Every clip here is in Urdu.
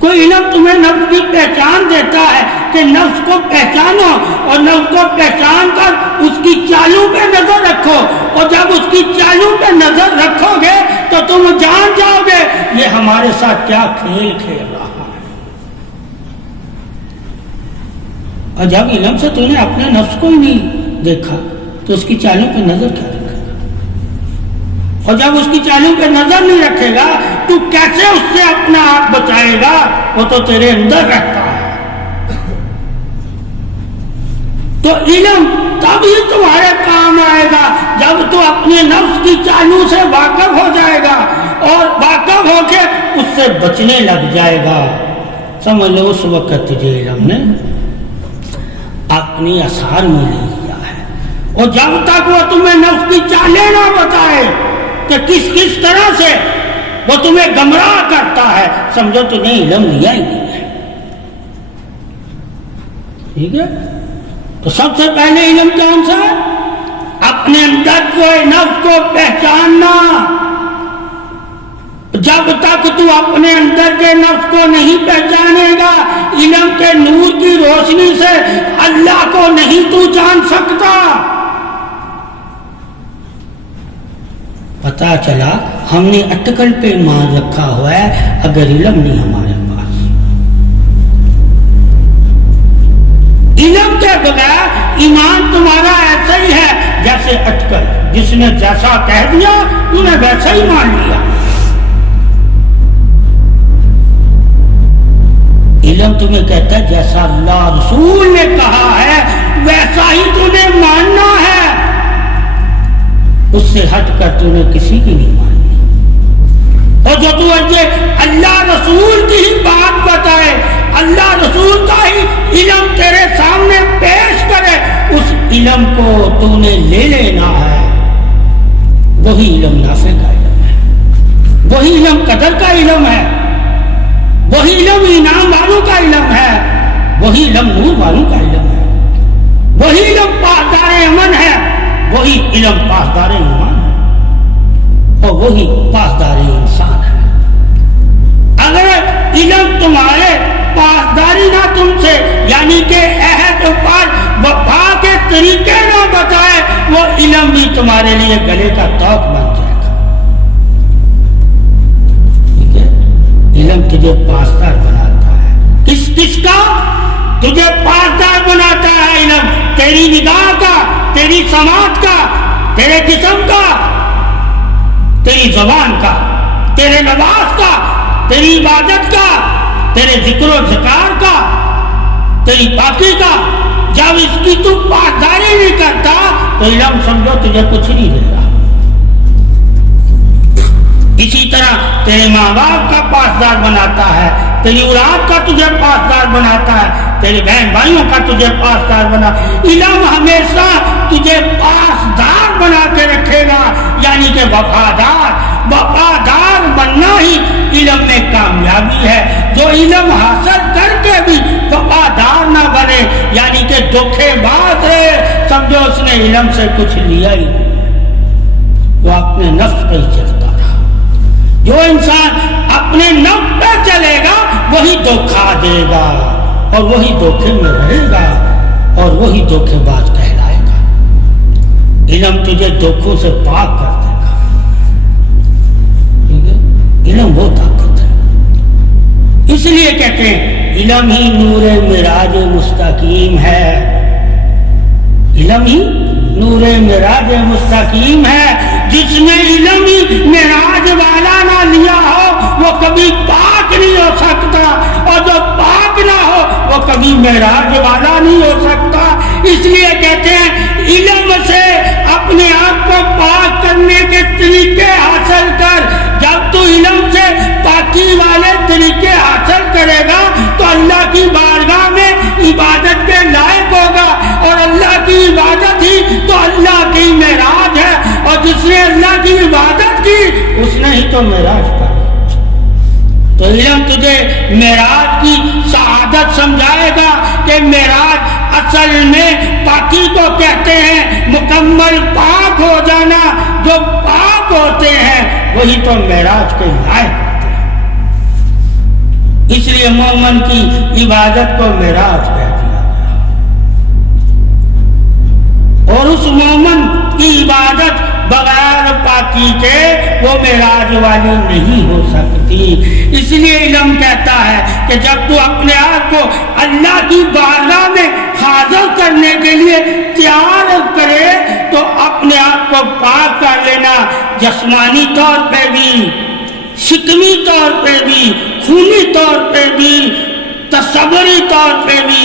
کوئی علم تمہیں نفس کی پہچان دیتا ہے کہ نفس کو پہچانو، اور نفس کو پہچان کر اس کی چالوں پہ نظر رکھو، اور جب اس کی چالوں پہ نظر رکھو گے تو تم جان جاؤ گے یہ ہمارے ساتھ کیا کھیل کھیل رہا ہے۔ اور جب علم سے تو نے اپنے نفس کو ہی نہیں دیکھا تو اس کی چالوں پہ نظر کیا رکھے گا؟ اور جب اس کی چالوں پہ نظر نہیں رکھے گا تو کیسے اس سے اپنا آپ بچائے گا؟ وہ تو تیرے اندر رہتا ہے۔ تو علم تب ہی تمہارے کام آئے گا جب تو اپنے نفس کی چالوں سے واقف ہو جائے گا اور واقف ہو کے اس سے بچنے لگ جائے گا۔ سمجھ لو اس وقت تجھے علم نے اپنی اثار میں لے لیا ہے، اور جب تک وہ تمہیں نفس کی چالیں نہ بتائے کہ کس کس طرح سے وہ تمہیں گمراہ کرتا ہے، سمجھو تمہیں علم لیا ہی نہیں ہے۔ ٹھیک ہے؟ تو سب سے پہلے علم کون سا ہے؟ اپنے اندر کو نفس کو پہچاننا۔ جب تک تو اپنے اندر کے نفس کو نہیں پہچانے گا، علم کے نور کی روشنی سے اللہ کو نہیں تو جان سکتا۔ پتا چلا ہم نے اٹکل پہ ایمان رکھا ہوا ہے اگر علم نہیں ہمارے پاس۔ علم کے بغیر ایمان تمہارا ایسا ہی ہے جیسے اٹکل، جس نے جیسا کہہ دیا تو نے ویسا ہی مان لیا۔ علم تمہیں کہتا ہے جیسا اللہ رسول نے کہا ہے ویسا ہی تمہیں ماننا ہے، اس سے ہٹ کر تو نے کسی کی نہیں مانی۔ اور جو تجھے اللہ رسول کی ہی بات بتائے، اللہ رسول کا ہی علم تیرے سامنے پیش کرے، اس علم کو تو نے لے لینا ہے۔ وہی علم نافع کا علم ہے، وہی علم قدر کا علم ہے، وہی علم انعام والوں کا علم ہے، وہی علم نور والوں کا علم ہے، وہی علم پاسدار امن ہے، وہی علم پاسدار ایمان ہے، اور وہی پاسدار انسان ہے۔ اگر علم تمہارے پاسداری نہ تم سے یعنی کہ عہد پر وفا کے طریقے نہ بتائے، وہ علم بھی تمہارے لیے گلے کا توق بن جائے گا۔ ٹھیک ہے؟ علم تجھے پاسدار بناتا ہے۔ کس کس کا؟ تجھے پاسدار بناتا ہے علم، تیری نگاہ کا، تیری سماعت کا، تیرے جسم کا، تیری زبان کا، تیرے نماز کا، تیری عبادت کا، تیرے ذکر و ذکار کا، تیری پاکی کا۔ جب اس کی تو پاسداری نہیں کرتا تو علم سمجھو تجھے کچھ نہیں دے گا۔ اسی طرح تیرے ماں باپ کا پاسدار بناتا ہے، تیری اولاد کا تجھے پاسدار بناتا ہے، تیرے بہن بھائیوں کا تجھے پاسدار بنا۔ علم ہمیشہ تجھے پاسدار بنا کے رکھے گا، یعنی کہ وفادار بننا ہی علم میں کامیابی ہے۔ جو علم حاصل کر کے بھی وفادار نہ بنے یعنی کہ دھوکے باز ہے، سمجھو اس نے علم سے کچھ لیا ہی نہیں، وہ اپنے نفس پہ ہی چلتا رہا۔ جو انسان اپنے نفس پہ چلے گا وہی دھوکہ دے گا اور وہی دھوکے میں رہے گا اور وہی دھوکے باز کہلائے گا۔ علم تجھے دھوکوں سے پاک کر دے گا۔ ٹھیک ہے؟ علم وہ طاقت ہے، اس لیے کہتے ہیں علم ہی نور معراج مستقیم ہے۔ علم ہی نور معراج مستقیم ہے۔ جس نے علم ہی معراج والا نہ لیا ہو وہ کبھی پاک نہیں ہو سکتا، اور جو پاک نہ ہو وہ کبھی معراج والا نہیں ہو سکتا۔ اس لیے کہتے ہیں علم سے اپنے آپ کو پاک کرنے کے طریقے حاصل کر۔ جب تو علم سے پاکی والے طریقے حاصل کرے گا تو اللہ کی بارگاہ میں عبادت کے لائق ہوگا، اور اللہ کی عبادت ہی تو اللہ کی معراج ہے، اور جس نے اللہ کی عبادت کی اس نے ہی تو معراج پائی۔ تو علم تجھے معراج کی سعادت سمجھائے گا کہ معراج اصل میں پاکی کو کہتے ہیں، مکمل پاک ہو جانا۔ جو پاک ہوتے ہیں وہی تو معراج کے لائق ہوتے ہیں۔ اس لیے مومن کی عبادت کو معراج کہہ دیا گیا، اور اس مومن کی عبادت بغیر پاکی کے وہ معراج والی نہیں ہو سکتی۔ اس لیے علم کہتا ہے کہ جب تو اپنے آپ کو اللہ کی بارگاہ میں حاضر کرنے کے لیے تیار کرے تو اپنے آپ کو پاک کر لینا، جسمانی طور پہ بھی، شکمی طور پہ بھی، خونی طور پہ بھی، تصوری طور پہ بھی،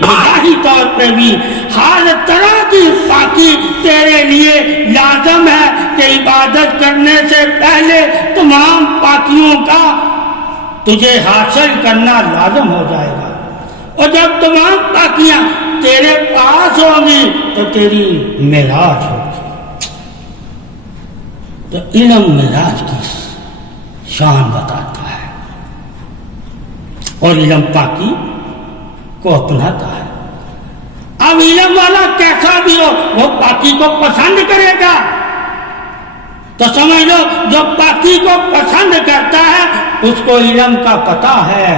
نگاہی طور پہ بھی، ہر طرح کی پاکی تیرے لیے لازم ہے کہ عبادت کرنے سے پہلے تمام پاکیوں کا تجھے حاصل کرنا لازم ہو جائے گا، اور جب تمام پاکیاں تیرے پاس ہوگی تو تیری معراج ہوگی۔ تو علم معراج کی شان بتاتا ہے، اور علم پاکی کو اپناتا ہے۔ اب علم والا کیسا بھی ہو وہ پاکی کو پسند کرے گا، تو سمجھ لو جو پاکی کو پسند کرتا ہے اس کو علم کا پتہ ہے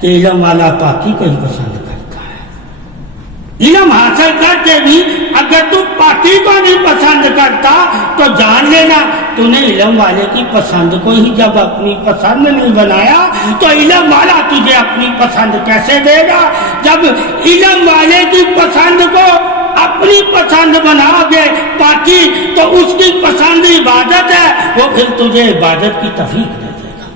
کہ علم والا پاکی کو ہی پسند کرتا ہے۔ علم حاصل کر کے بھی اگر تو پاکی کو نہیں پسند کرتا تو جان لینا تو نے علم والے کی پسند کو ہی جب اپنی پسند نہیں بنایا تو علم والا تجھے اپنی پسند کیسے دے گا؟ جب علم والے کی پسند کو اپنی پسند بنا گے پاکی تو اس کی پسند عبادت ہے، وہ پھر تجھے عبادت کی توفیق دے دے گا۔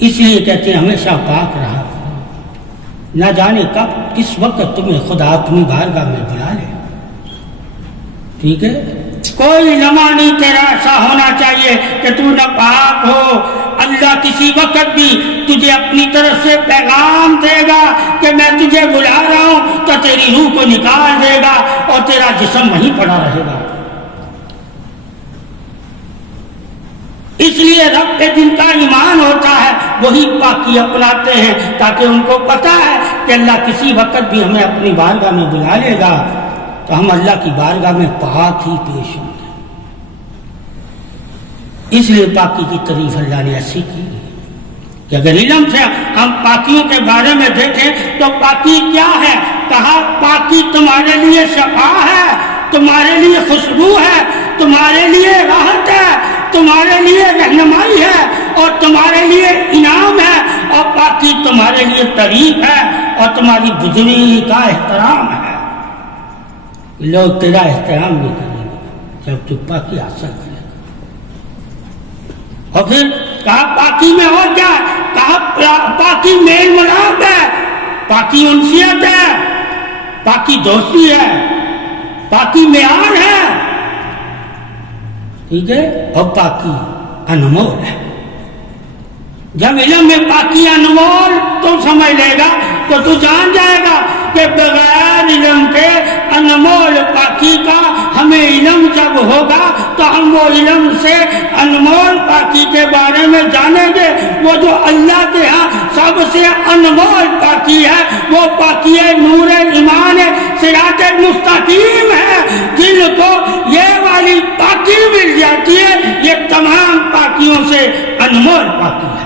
اس لیے کہتے ہیں ہمیشہ پاک رہا، نہ جانے کب کس وقت تمہیں خدا اپنی بارگاہ میں بلا لے۔ ٹھیک ہے، کوئی لمحہ نہیں تیرا ایسا ہونا چاہیے کہ تو ناپاک ہو۔ اللہ کسی وقت بھی تجھے اپنی طرف سے پیغام دے گا کہ میں تجھے بلا رہا ہوں تو تیری روح کو نکال دے گا اور تیرا جسم وہیں پڑا رہے گا۔ اس لیے رب پہ جن کا ایمان ہوتا ہے وہی پاکی اپناتے ہیں، تاکہ ان کو پتا ہے کہ اللہ کسی وقت بھی ہمیں اپنی بارگاہ میں بلا لے گا تو ہم اللہ کی بارگاہ میں پاک ہی پیش ہوں گے۔ اس لیے پاکی کی تعریف اللہ نے ایسی کی کہ اگر علم سے ہم پاکیوں کے بارے میں دیکھیں تو پاکی کیا ہے؟ کہا پاکی تمہارے لیے شفا ہے، تمہارے لیے خوشبو ہے، تمہارے لیے راحت ہے، تمہارے لیے رہنمائی ہے، اور تمہارے لیے انعام ہے، اور پاکی تمہارے لیے تعریف ہے اور تمہاری بزرگی کا احترام ہے۔ لوگ تیرا احترام بھی کریں گے جب تو پاکی حاصل کرے گا۔ اور پھر کہا پاکی میں اور کیا ہے؟ کہا پاکی میل ملاپ ہے، پاکی انسیت ہے، پاکی دوستی ہے، پاکی معیار ہے، ٹھیک ہے، اور پاکی انمول ہے۔ جب علم میں پاکی انمول تو سمجھ لے گا تو تو جان جائے گا کہ بغیر علم کے انمول پاکی کا ہمیں علم جب ہوگا تو ہم وہ علم سے انمول پاکی کے بارے میں جانیں گے۔ وہ جو اللہ کے ہاں سب سے انمول پاکی ہے وہ پاکی نور ایمان صراط مستقیم ہے۔ جن کو یہ والی پاکی مل جاتی ہے یہ تمام پاکیوں سے انمول پاکی ہے،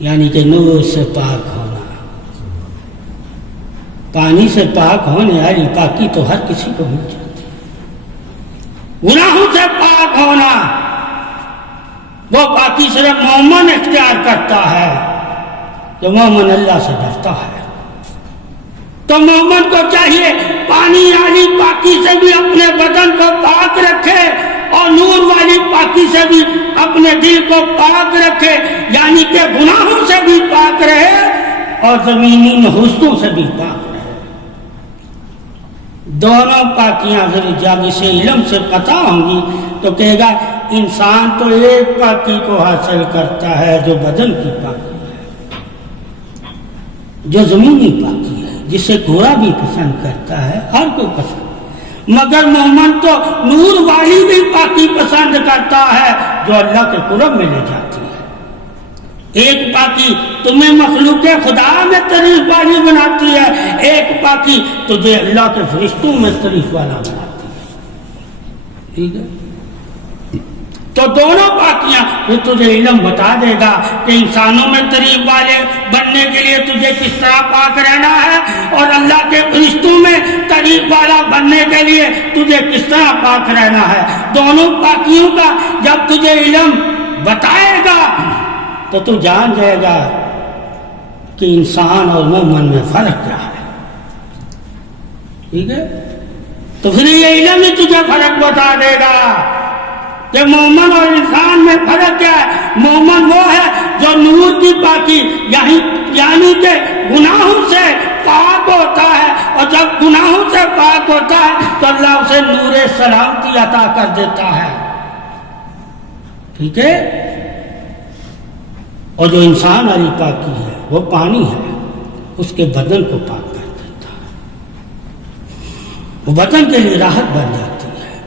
یعنی کہ نور سے پاک ہونا، پانی سے پاک ہونے والی پاکی تو ہر کسی کو مل جاتی ہے۔ گناہوں سے پاک ہونا وہ پاکی صرف مومن اختیار کرتا ہے، جو مومن اللہ سے ڈرتا ہے۔ تو مومن کو چاہیے پانی والی پاکی سے بھی اپنے بدن کو پاک رکھے اور نور والی پاکی سے بھی اپنے دل کو پاک رکھے، یعنی کہ گناہوں سے بھی پاک رہے اور زمینی نحوستوں سے بھی پاک رہے۔ دونوں پاکیاں اگر جب اسے علم سے پتہ ہوں گی تو کہے گا انسان تو ایک پاکی کو حاصل کرتا ہے جو بدن کی پاکی ہے، جو زمینی پاکی ہے، جسے گھوڑا بھی پسند کرتا ہے، ہر کوئی پسند، مگر مومن تو نور والی بھی پاکی پسند کرتا ہے جو اللہ کے قرب میں لے جاتی ہے۔ ایک پاکی تمہیں مخلوق خدا میں تعریف والی بناتی ہے، ایک پاکی تجھے اللہ کے فرشتوں میں تعریف والا بناتی ہے، ٹھیک ہے۔ تو دونوں پاکیاں یہ تجھے علم بتا دے گا کہ انسانوں میں قریب والے بننے کے لیے تجھے کس طرح پاک رہنا ہے، اور اللہ کے فرشتوں میں قریب والا بننے کے لیے تجھے کس طرح پاک رہنا ہے۔ دونوں پاکیوں کا جب تجھے علم بتائے گا تو تو جان جائے گا کہ انسان اور مومن میں فرق کیا ہے۔ ٹھیک ہے، تو پھر یہ علم ہی تجھے فرق بتا دے گا کہ مومن اور انسان میں فرق کیا ہے۔ مومن وہ ہے جو نور کی پاکی یعنی کہ گناہوں سے پاک ہوتا ہے، اور جب گناہوں سے پاک ہوتا ہے تو اللہ اسے نور سلامتی عطا کر دیتا ہے۔ ٹھیک ہے، اور جو انسان والی پاکی ہے وہ پانی ہے، اس کے بدن کو پاک کر دیتا ہے، وہ بدن کے لیے راحت بن جاتی ہے۔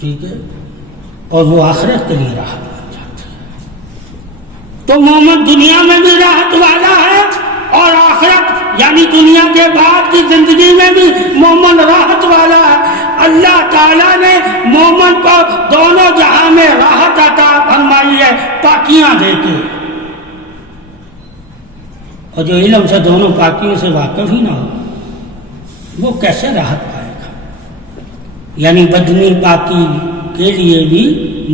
ٹھیک ہے، اور وہ آخرت کے لیے راحت بن جاتی ہے۔ تو مومن دنیا میں بھی راحت والا ہے، اور آخرت یعنی دنیا کے بعد کی زندگی میں بھی مومن راحت والا ہے۔ اللہ تعالیٰ نے مومن کو دونوں جہاں میں راحت عطا فرمائی ہے پاکیاں دے کے، اور جو علم سے دونوں پاکیوں سے واقف ہی نہ ہو وہ کیسے راحت پائے گا۔ یعنی بدنی پاکی کے لیے بھی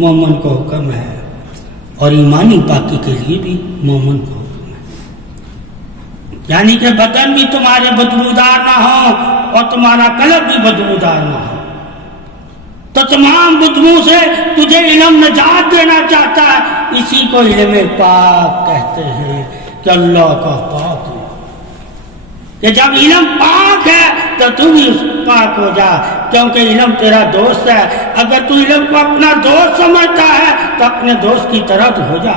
مومن کو حکم ہے، اور ایمانی پاکی کے لیے بھی مومن کو حکم ہے۔ یعنی کہ بدن بھی تمہارے بدبودار نہ ہو اور تمہارا قلب بھی بدبودار نہ ہو۔ تو تمام بدبو سے تجھے علم نجات دینا چاہتا ہے، اسی کو علم پاک کہتے ہیں کہ اللہ کا پاک ہو، کہ جب علم پاک ہے تو تم بھی پاک ہو جا، کیونکہ علم تیرا دوست ہے۔ اگر تو علم کو اپنا دوست سمجھتا ہے تو اپنے دوست کی طرح تو ہو جا،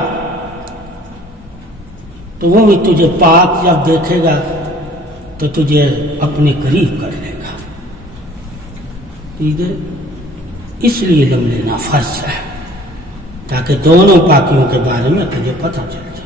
تو وہ بھی تجھے پاک جب دیکھے گا تو تجھے اپنے قریب کر لے گا۔ ٹھیک ہے، اس لیے علم لینا فرض ہے، تاکہ دونوں پاکیوں کے بارے میں تجھے پتہ چل جائے۔